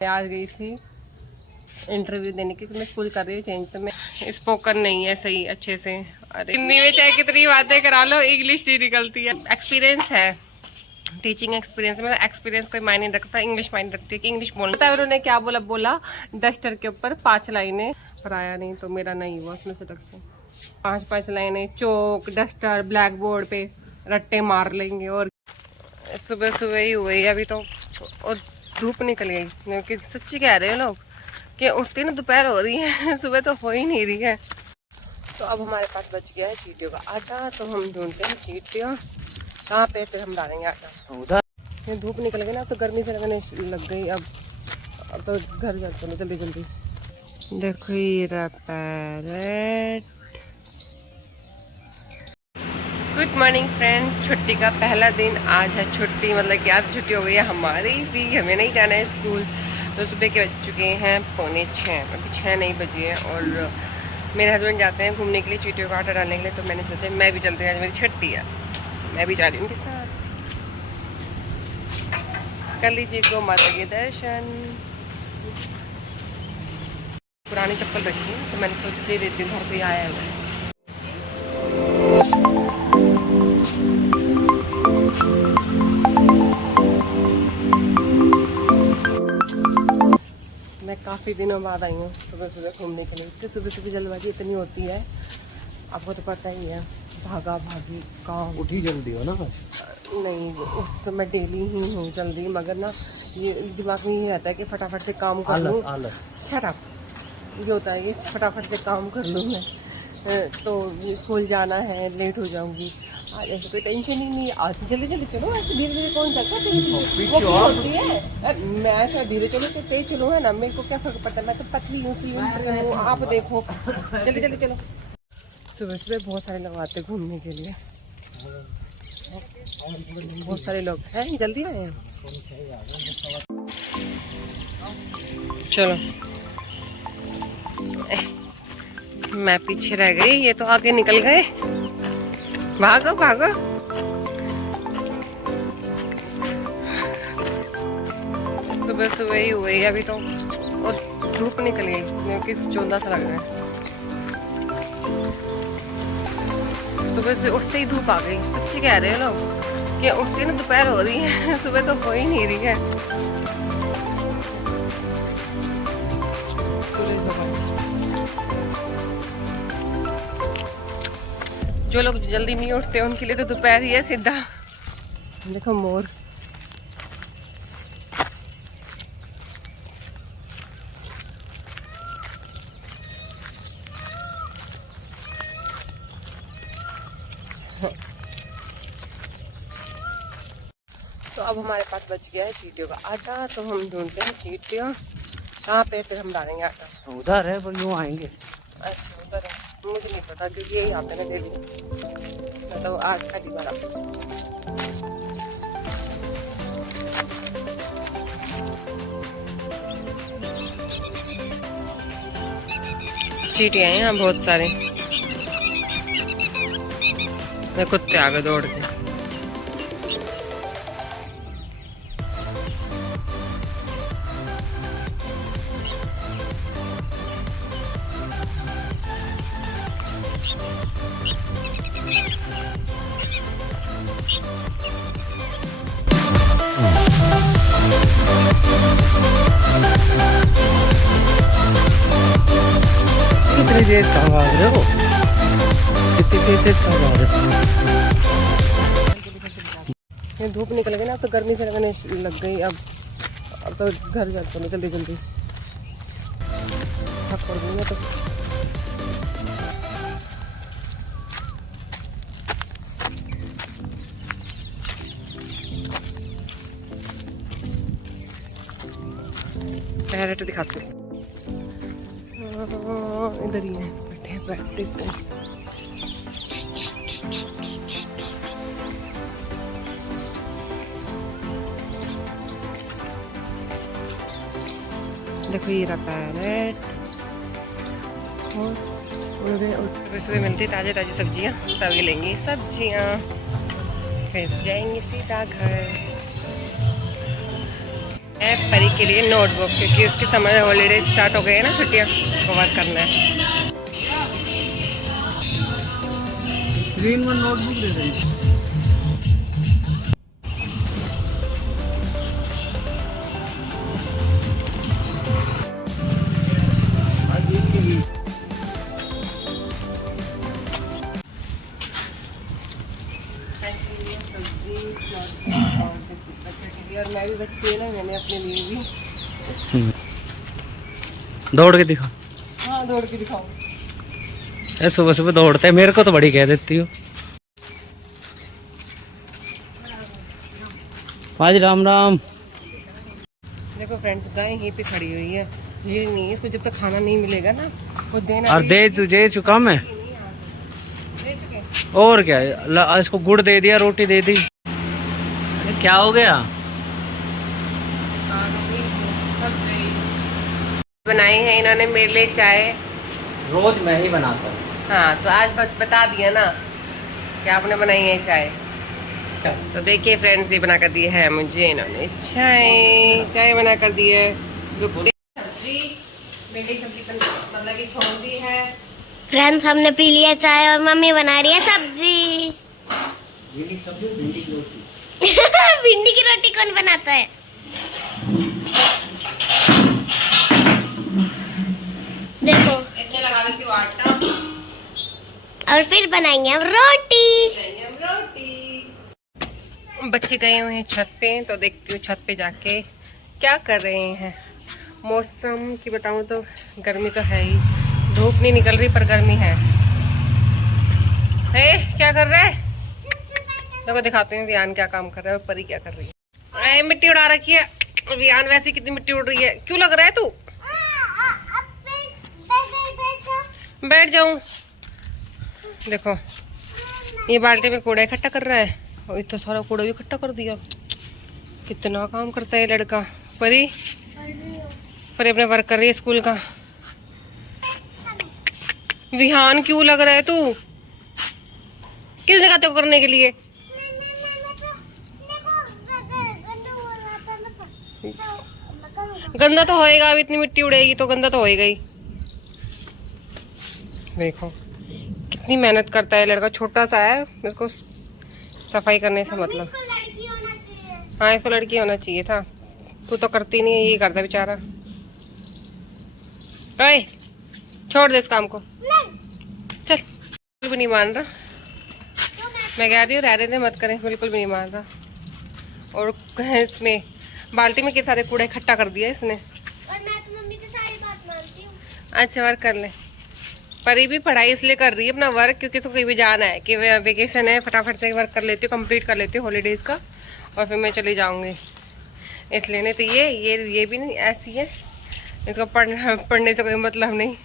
आज गई थी इंटरव्यू देने की, तो मैं स्कूल कर रही हूँ चेंज। तो मैं स्पोकन नहीं है सही अच्छे से, अरे हिंदी में चाहे कितनी बातें करा लो इंग्लिश नहीं निकलती है। एक्सपीरियंस है, टीचिंग एक्सपीरियंस में एक्सपीरियंस कोई मायने नहीं रखता, इंग्लिश मायने रखती है कि इंग्लिश बोलना। पता है उन्होंने क्या बोला डस्टर के ऊपर 5 लाइनें, पर आया नहीं तो मेरा नहीं हुआ उसमें से टक से। 5 लाइनें चौक डस्टर ब्लैक बोर्ड पे रट्टे मार लेंगे। और सुबह सुबह ही हुई अभी तो, और धूप निकल गई क्योंकि सच्ची कह रहे हैं लोग कि उठते ना दोपहर हो रही है सुबह तो हो ही नहीं रही है। तो अब हमारे पास बच गया है चीटियों का आटा, तो हम ढूंढते हैं चीटियाँ कहाँ पे, फिर हम डालेंगे आटा उधर। धूप निकल गई ना, अब तो गर्मी से लगने लग गई। अब तो घर जाते हैं जल्दी जल्दी। देखो ये पैरेट। गुड मॉर्निंग फ्रेंड, छुट्टी का पहला दिन आज है। छुट्टी मतलब कि आज छुट्टी हो गई है हमारी भी, हमें नहीं जाना है स्कूल। तो सुबह के बज चुके हैं 5:45, अभी 6 नहीं बजी है। और मेरे हस्बैंड जाते हैं घूमने के लिए चीटियों का आटा डालने के लिए, तो मैंने सोचा मैं भी चलती हूँ, आज मेरी छुट्टी है, मैं भी जा रही हूँ उनके साथ। कर लीजिए गौ माता के दर्शन। पुरानी चप्पल रखी है तो मैंने सोचा दे देती हूँ, घर कोई आया है। मैं काफ़ी दिनों बाद आई हूँ सुबह सुबह घूमने के लिए। इतनी सुबह सुबह जल्दबाजी इतनी होती है, आपको तो पता ही है, भागा भागी काम। उठी जल्दी हो ना? नहीं उठ तो मैं डेली ही हूँ जल्दी, मगर ना ये दिमाग में ये रहता है कि फटाफट से काम कर लूँ। आलस शट अप, ये होता है कि फटाफट से काम कर लूँ मैं, तो स्कूल जाना है लेट हो जाऊँगी। आज ऐसे कोई टेंशन ही नहीं, आज जल्दी जल्दी चलो, ऐसे धीरे धीरे कौन जाता है। मैं चाहे धीरे चलो तो तेज चलो, है ना, मेरे को क्या फर्क पड़ता है, मैं तो पतली हूँ सी हूँ, आप देखो जल्दी जल्दी चलो। सुबह सुबह बहुत सारे लोग आते घूमने के लिए, बहुत सारे लोग हैं, जल्दी आए हैं। चलो मैं पीछे रह गई, ये तो आगे निकल गए। भागो भागो, सुबह सुबह ही हुई अभी तो, और धूप निकल गई क्योंकि 14 सा लग रहा है। सुबह से उठते ही धूप आ गई, सच्ची कह रहे हैं लोग कि उठते ना दोपहर हो रही है सुबह तो हो ही नहीं रही है। जो लोग जल्दी नहीं उठते उनके लिए तो दोपहर ही है सीधा। देखो मोर, तो अब हमारे पास बच गया है चीटियों का आटा, तो हम ढूंढते हैं चीटियाँ कहाँ पे, फिर हम डालेंगे आटा। उधर है पर यूँ आएंगे। अच्छा उधर है, मुझे नहीं पता क्योंकि यही आते हैं डेली, मैं तो आज पहली बार आती हूँ। चीटियाँ हैं यहाँ बहुत सारे, मैं कुत्ते आ गए दौड़ के। कितनी देर कहाँ भाग रहे हो? कितनी देर कहाँ भाग रहे हो? धूप निकल गई ना, अब तो गर्मी से लगने लग गई। अब तो घर जाते हैं जल्दी जल्दी, थक पड़ गई तो। पैरेट दिखाते हैं, इधर ही है बैठे प्रैक्टिस में। देखो ये रहा पैरेट। और सुबह मिलती ताज़ी ताज़ी सब्जियाँ, तभी लेंगी सब्जियाँ, फिर जाएंगे सीधा घर। है परी के लिए नोटबुक, क्योंकि उसके समर हॉलीडे स्टार्ट हो गए हैं ना, छुट्टियाँ, तो वर्क करना है। ग्रीन वन नोटबुक दे देंगे। और मैं भी बच्ची है ना, मैंने अपने लिए भी। दौड़ के दिखा। हाँ दौड़ के दिखाओ। सुबह सुबह दौड़ते हैं, मेरे को तो बड़ी कह देती हो। आज राम राम। देखो फ्रेंड्स, गाय यहीं पे खड़ी हुई है, ये नहीं, इसको जब तक खाना नहीं मिलेगा ना वो देना। और दे तुझे चुका मैं, दे चुके। और क्या, इसको गुड़ दे दिया, रोटी दे दी। अरे क्या हो गया? बनाई है इन्होंने मेरे लिए चाय। रोज मैं ही बनाता हूँ। हाँ तो आज बता दिया ना कि आपने बनाई है चाय। तो देखिए फ्रेंड्स, ये बना कर दी है मुझे इन्होंने चाय बना कर दी है। सब्जी भिंडी सब्जी मतलब कि छोड़ दी है। फ्रेंड्स, हमने पी लिया चाय और मम्मी बना रही है सब्जी। भिंडी की सब्जी, भिंडी की रोटी। भिंडी की रोटी कौन बनाता है? देखो, इतने लगा देती हूँ आटा और फिर बनाएंगे हम रोटी। बच्चे गए हुए हैं छत पे, तो देखती हूँ छत पे जाके क्या कर रहे हैं। मौसम की बताऊँ तो गर्मी तो है ही, धूप नहीं निकल रही पर गर्मी है। क्या कर रहे हैं? देखो दिखाते हैं वियान क्या काम कर रहा है और परी क्या कर रही है। मिट्टी उड़ा रखी है वियान, वैसे कितनी मिट्टी उड़ रही है। क्यों लग रहा है तू? बैठ जाऊं। देखो ये बाल्टी में कूड़ा इकट्ठा कर रहा है और इतना सारा कूड़ा भी इकट्ठा कर दिया। कितना काम करता है लड़का। परी अपने वर्क कर रही है स्कूल का। विहान क्यों लग रहा है तू? किसने कहा तेरे को करने के लिए? गंदा तो होएगा, अब इतनी मिट्टी उड़ेगी तो गंदा तो होएगा ही। देखो कितनी मेहनत करता है लड़का, छोटा सा है, इसको सफाई करने से मतलब। हाँ इसको लड़की होना चाहिए था, तू तो करती नहीं है, यही करता बेचारा। अरे छोड़ दे इस काम को, चल। बिल्कुल भी नहीं मान रहा, मैं कह रही हूँ रहने दे, मत करें, बिल्कुल भी नहीं मान रहा। और इसने बाल्टी में कितने सारे कूड़ा इकट्ठा कर दिया इसने। और मैं तो मम्मी की सारी बात मानती हूँ। अच्छा वर्क कर ले। परी भी पढ़ाई इसलिए कर रही है अपना वर्क, क्योंकि इसको कहीं भी जाना है कि वेकेशन है, फटाफट से वर्क कर लेती हूँ, कंप्लीट कर लेती हूँ हॉलीडेज का, और फिर मैं चली जाऊँगी। इसलिए नहीं तो ये भी नहीं ऐसी है, इसको पढ़ने से कोई मतलब नहीं,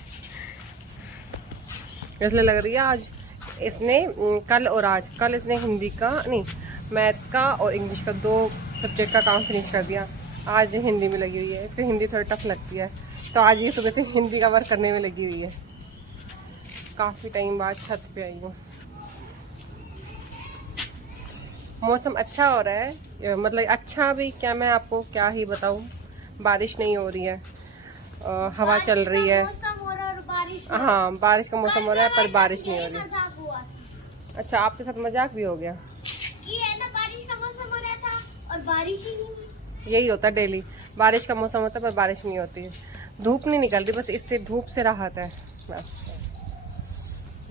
इसलिए लग रही है। आज इसने कल इसने हिंदी का नहीं, मैथ्स का और इंग्लिश का 2 सब्जेक्ट का काम फिनिश कर दिया। आज हिंदी में लगी हुई है, इसको हिंदी थोड़ी टफ लगती है, तो आज ये सुबह से हिंदी का वर्क करने में लगी हुई है। काफ़ी टाइम बाद छत पे आई हूँ। मौसम अच्छा हो रहा है, मतलब अच्छा भी क्या, मैं आपको क्या ही बताऊँ। बारिश नहीं हो रही है, हवा चल रही है। हाँ बारिश का मौसम हो रहा है पर बारिश नहीं हो रही। अच्छा आपके साथ मजाक भी हो गया? बारिश का मौसम हो रहा था और बारिश ही नहीं। यही होता है डेली, बारिश का मौसम होता है पर बारिश नहीं होती है। धूप नहीं निकलती, बस इससे धूप से राहत है बस,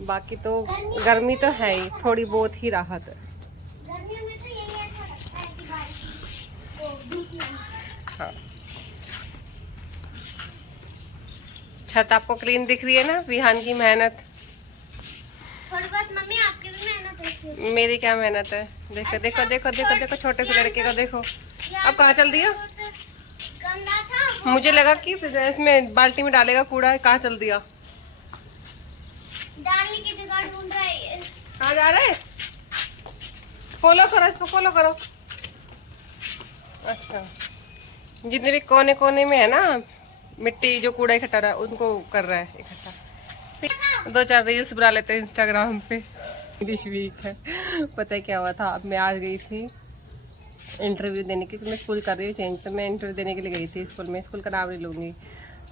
बाकी तो गर्मी तो है ही, थोड़ी बहुत ही राहत है। गर्मियों में तो यही अच्छा लगता है कि बारिश धूप नहीं। हाँ छत आपको क्लीन दिख रही है ना, विहान की मेहनत। थोड़ी बहुत मम्मी आपकी भी मेहनत है इसमें। मेरी क्या मेहनत है? देखो देखो देखो देखो देखो, छोटे से लड़के को देखो। अब कहाँ चल दिया? गंदा था। मुझे लगा कि इसमें बाल्टी में डालेगा कूड़ा, कहाँ चल दिया? डालने की जगह ढूंढ रहा है। कहाँ जा रहे? फॉलो करो इसको, फॉलो करो। अच्छा जितने भी कोने कोने में है ना मिट्टी, जो कूड़ा इकट्ठा रहा है उनको कर रहा है इकट्ठा। 2-4 रील्स बना लेते हैं इंस्टाग्राम पे। इंग्लिश वीक है, पता है क्या हुआ था। अब मैं आज गई थी इंटरव्यू देने की, मैं स्कूल कर रही हूँ चेंज, तो मैं इंटरव्यू देने के लिए गई थी स्कूल में। स्कूल का नाम नहीं लूँगी।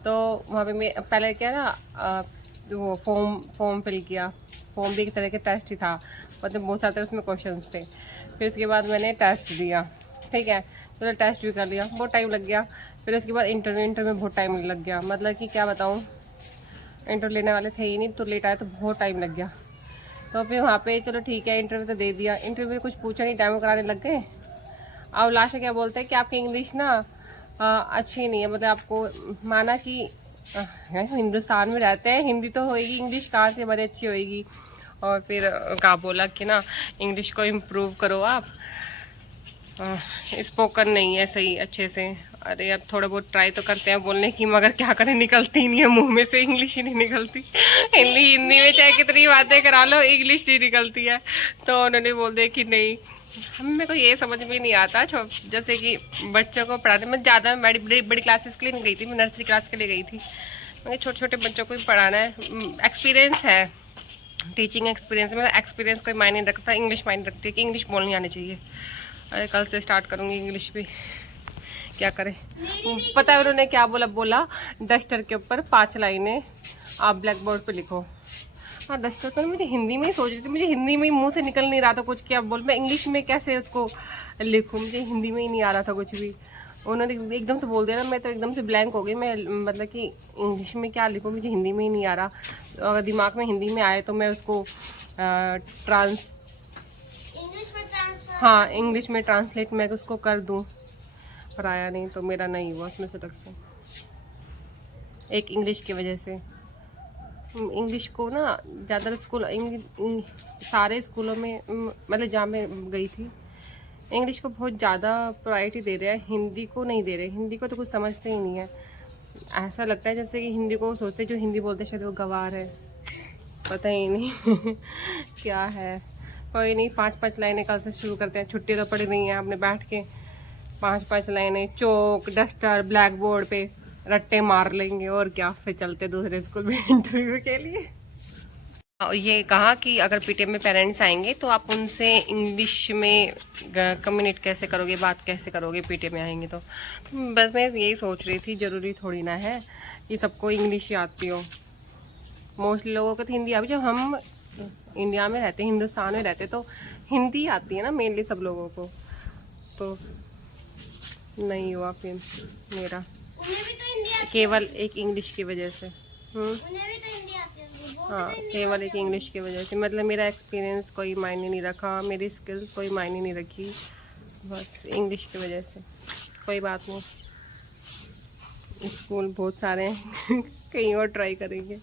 तो वहाँ पे मैं पहले क्या ना वो फॉर्म फिल किया। फॉर्म भी एक तरह के टेस्ट ही था, मतलब बहुत सारे उसमें क्वेश्चंस थे। फिर उसके बाद मैंने टेस्ट दिया, ठीक है। तो टेस्ट भी कर लिया, बहुत टाइम लग गया। फिर उसके बाद इंटरव्यू में बहुत टाइम लग गया, मतलब कि क्या बताऊँ, इंटरव्यू लेने वाले थे ही नहीं, तो लेट आए तो बहुत टाइम लग गया। तो फिर वहाँ पे चलो ठीक है, इंटरव्यू तो दे दिया। इंटरव्यू में कुछ पूछा नहीं, टाइम कराने लग गए। और लास्ट में क्या बोलते हैं कि आपकी इंग्लिश ना अच्छी नहीं है, मतलब आपको माना कि हिंदुस्तान में रहते हैं, हिंदी तो होएगी, इंग्लिश कहाँ से बड़ी अच्छी होएगी। और फिर कहा बोला कि ना इंग्लिश को इम्प्रूव करो आप, स्पोकन नहीं है सही अच्छे से। अरे अब थोड़ा बहुत ट्राई तो करते हैं बोलने की, मगर क्या करें, निकलती नहीं है मुंह में से, इंग्लिश ही नहीं निकलती। हिंदी में चाहे कितनी बातें करा लो, इंग्लिश नहीं निकलती है। तो उन्होंने बोल दिया कि नहीं, मेरे को ये समझ में नहीं आता। जैसे कि बच्चों को पढ़ाने में ज़्यादा बड़ी क्लासेस के लिए नहीं गई थी, मैं नर्सरी क्लास के लिए गई थी। मुझे छोटे छोटे बच्चों को भी पढ़ाना है। एक्सपीरियंस है, टीचिंग एक्सपीरियंस में। एक्सपीरियंस कोई मायने नहीं रखता, इंग्लिश मायने रखती है कि इंग्लिश बोलनी आनी चाहिए। अरे कल से स्टार्ट करूँगी इंग्लिश भी, क्या करें। पता है उन्होंने क्या बोला डस्टर के ऊपर 5 लाइनें आप ब्लैक बोर्ड पे लिखो। हाँ डस्टर पर मुझे हिंदी में ही सोच रही थी, मुझे हिंदी में ही मुंह से निकल नहीं रहा था कुछ, क्या बोल मैं इंग्लिश में कैसे उसको लिखूँ, मुझे हिंदी में ही नहीं आ रहा था कुछ भी। उन्होंने एकदम से बोल दिया ना, मैं तो एकदम से ब्लैंक हो गई। मैं मतलब कि इंग्लिश में क्या लिखूँ, मुझे हिंदी में ही नहीं आ रहा। अगर दिमाग में हिंदी में आए तो मैं उसको इंग्लिश में ट्रांसलेट मैं उसको कर दूँ, पर आया नहीं, तो मेरा नहीं हुआ उसमें सिलेक्शन। एक इंग्लिश की वजह से। इंग्लिश को ना ज़्यादा स्कूल सारे स्कूलों में मतलब जहाँ मैं गई थी, इंग्लिश को बहुत ज़्यादा प्रायोरिटी दे रहे हैं, हिंदी को नहीं दे रहे। हिंदी को तो कुछ समझते ही नहीं है। ऐसा लगता है जैसे कि हिंदी को सोचते जो हिंदी बोलते शायद वो गवार है, पता ही नहीं क्या है। कोई नहीं, 5-5 लाइनें कल से शुरू करते हैं। छुट्टी तो पड़ी नहीं है, आपने बैठ के 5-5 लाइनें चौक डस्टर ब्लैक बोर्ड पे रट्टे मार लेंगे, और क्या। फिर चलते दूसरे स्कूल में इंटरव्यू के लिए। ये कहा कि अगर पीटीएम में पेरेंट्स आएंगे तो आप उनसे इंग्लिश में कम्युनिकेट कैसे करोगे, बात कैसे करोगे पीटीएम में आएंगे तो। बस मैं यही सोच रही थी, ज़रूरी थोड़ी ना है कि सबको इंग्लिश ही आती हो। मोस्टली लोगों को तो हिंदी अभी, जब हम इंडिया में रहते, हिंदुस्तान में रहते, तो हिंदी आती है ना मेनली सब लोगों को। तो नहीं हुआ फिर मेरा, केवल एक इंग्लिश की वजह से। हाँ, केवल एक इंग्लिश की वजह से, मतलब मेरा एक्सपीरियंस कोई मायने नहीं रखा, मेरी स्किल्स कोई मायने नहीं रखी, बस इंग्लिश की वजह से। कोई बात नहीं, स्कूल बहुत सारे हैं कहीं और ट्राई करेंगे।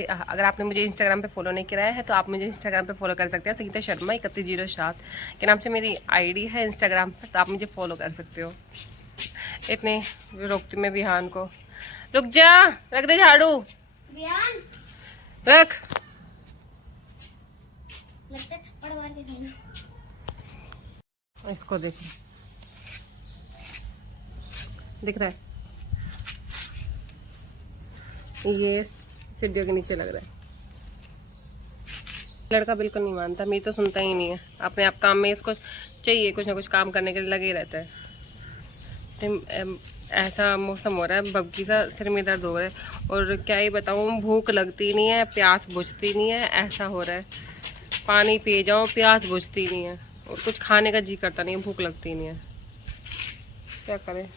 अगर आपने मुझे इंस्टाग्राम पे फॉलो नहीं किया है तो आप मुझे इंस्टाग्राम पे फॉलो कर सकते हैं, संगीता शर्मा 3107 के नाम से मेरी आईडी है इंस्टाग्राम पर, तो आप मुझे फॉलो कर सकते हो। इतने रोकती मैं विहान को, रुक जा, रख दे झाड़ू, रख। इसको देखो, दिख रहा है, ये सीढ़ियों के नीचे लग रहा है। लड़का बिल्कुल नहीं मानता, मेरी तो सुनता ही नहीं है। अपने आप काम में इसको चाहिए, कुछ ना कुछ काम करने के लिए लगे ही रहता है। ऐसा मौसम हो रहा है, बग्गी सा सिर में दर्द हो रहा है, और क्या ही बताऊँ, भूख लगती नहीं है, प्यास बुझती नहीं है, ऐसा हो रहा है। पानी पी जाओ, प्यास बुझती नहीं है, और कुछ खाने का जी करता नहीं है, भूख लगती नहीं है, क्या करें।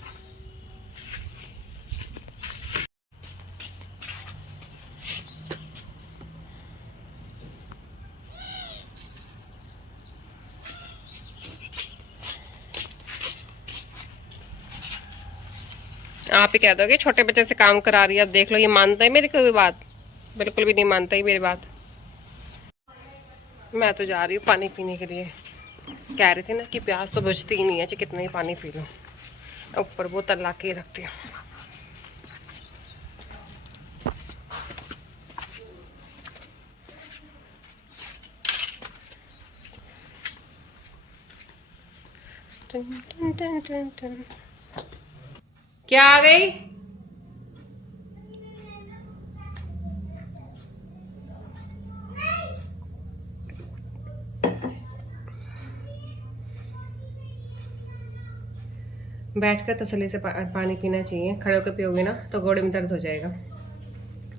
आप ही कह दोगे छोटे बच्चे से काम करा रही है, अब देख लो ये मानता है मेरी कोई बात, बिल्कुल भी नहीं मानता ही मेरी बात। मैं तो जा रही हूँ पानी पीने के लिए, कह रही थी ना कि प्यास तो बुझती ही नहीं है, चाहे कितना ही पानी पी लो। ऊपर बोतल ला के रखती हूँ। क्या आ गई? बैठकर तसल्ली से पानी पीना चाहिए। खड़े होकर पियोगे ना तो गोड़े में दर्द हो जाएगा,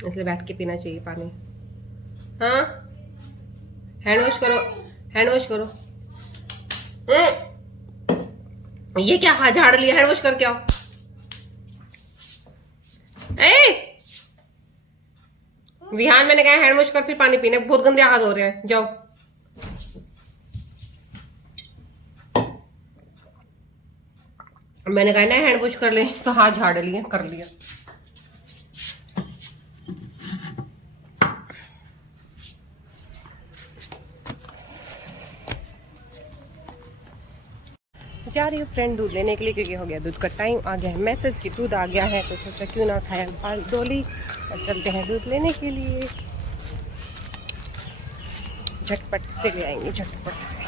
इसलिए बैठ के पीना चाहिए पानी। हाँ, हैंड वॉश करो, हैंड वॉश करो। ये क्या हाथ झाड़ लिया, हैंड वॉश करके आओ। विहान मैंने कहा हैंड वॉश कर फिर पानी पीने, बहुत गंदे हाथ हो रहे हैं, जाओ। मैंने कहा ना हैंड वॉश कर ले, तो हाथ झाड़ लिए, कर लिया। जा रही हूँ फ्रेंड दूध लेने के लिए, क्योंकि हो गया दूध का टाइम, आ गया है मैसेज कि दूध आ गया है, तो सोचा क्यों ना उठाया डोली और चलते हैं दूध लेने के लिए। झटपट से ले आएंगे, झटपट से।